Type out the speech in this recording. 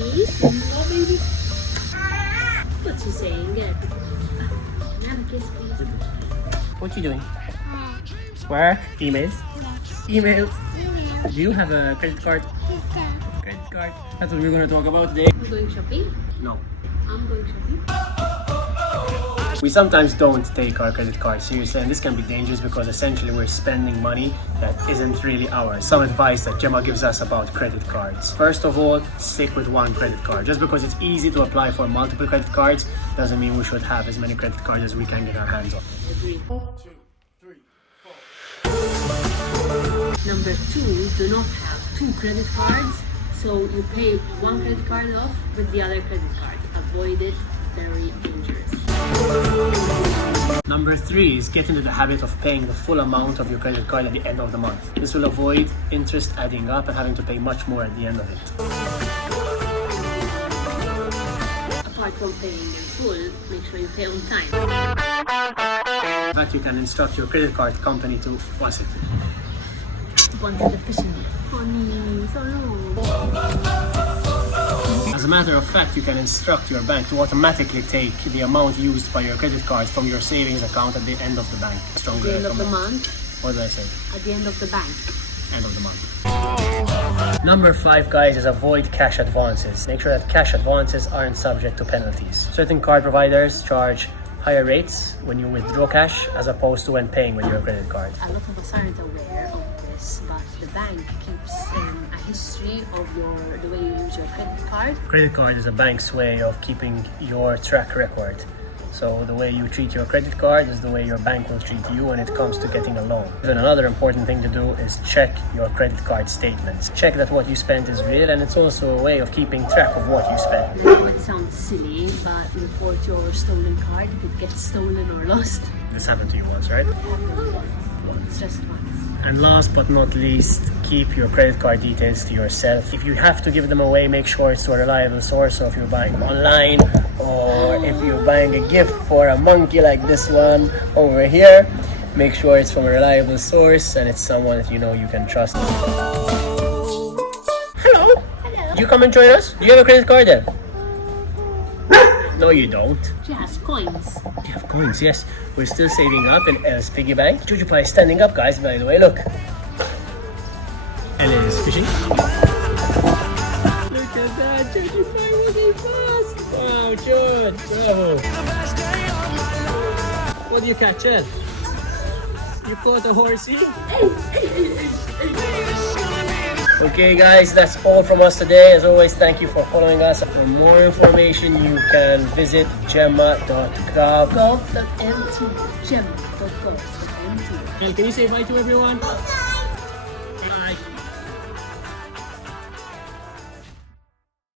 Peace. Oh, baby. What's she saying? Get. Have a kiss, please. What you doing? Work? Emails? Emails? Do you have a credit card? Credit card. That's what we're going to talk about today. I'm going shopping. No. I'm going shopping. We sometimes don't take our credit card seriously, and this can be dangerous because essentially we're spending money that isn't really ours. Some advice that Gemma gives us about credit cards. First of all, stick with one credit card. Just because it's easy to apply for multiple credit cards doesn't mean we should have as many credit cards as we can get our hands on. Agree. 1, 2, 3, 4. Number 2, do not have 2 credit cards. So you pay one credit card off with the other credit card. Avoid it. Very dangerous. Number 3 is get into the habit of paying the full amount of your credit card at the end of the month. This will avoid interest adding up and having to pay much more at the end of it. Apart from paying in full, make sure you pay on time. In fact, you can instruct your credit card company to what's it? One to the fishing. Honey, so As a matter of fact, you can instruct your bank to automatically take the amount used by your credit card from your savings account at the end of the bank. At the end of the month. What did I say? At the end of the bank. End of the month. Number 5, guys, is avoid cash advances. Make sure that cash advances aren't subject to penalties. Certain card providers charge higher rates when you withdraw cash as opposed to when paying with your credit card. A lot of us aren't aware of this, but the bank keeps a history of the way you use your credit card. Credit card is a bank's way of keeping your track record. So the way you treat your credit card is the way your bank will treat you when it comes to getting a loan. Then another important thing to do is check your credit card statements. Check that what you spent is real, and it's also a way of keeping track of what you spent. I know it sounds silly, but report your stolen card if it gets stolen or lost. This happened to you once, right? Once, just once. And last but not least, keep your credit card details to yourself. If you have to give them away, make sure it's to a reliable source. So if you're buying online, or if you're buying a gift for a monkey like this one over here, make sure it's from a reliable source and it's someone that you know you can trust. Hello? Hello. You come and join us? Do you have a credit card then? No, you don't. She has coins. You have coins, yes. We're still saving up in Elle's piggy bank. PewDiePie is standing up, guys, by the way, look. Elle is fishing. Look at that, PewDiePie moving fast. Wow, George, bravo. What did you catch, Elle? You caught a horsey? Okay guys, that's all from us today. As always, thank you for following us. For more information, you can visit gemma.gov. Gov.mt. Gem.gov.mt. Can you say bye to everyone?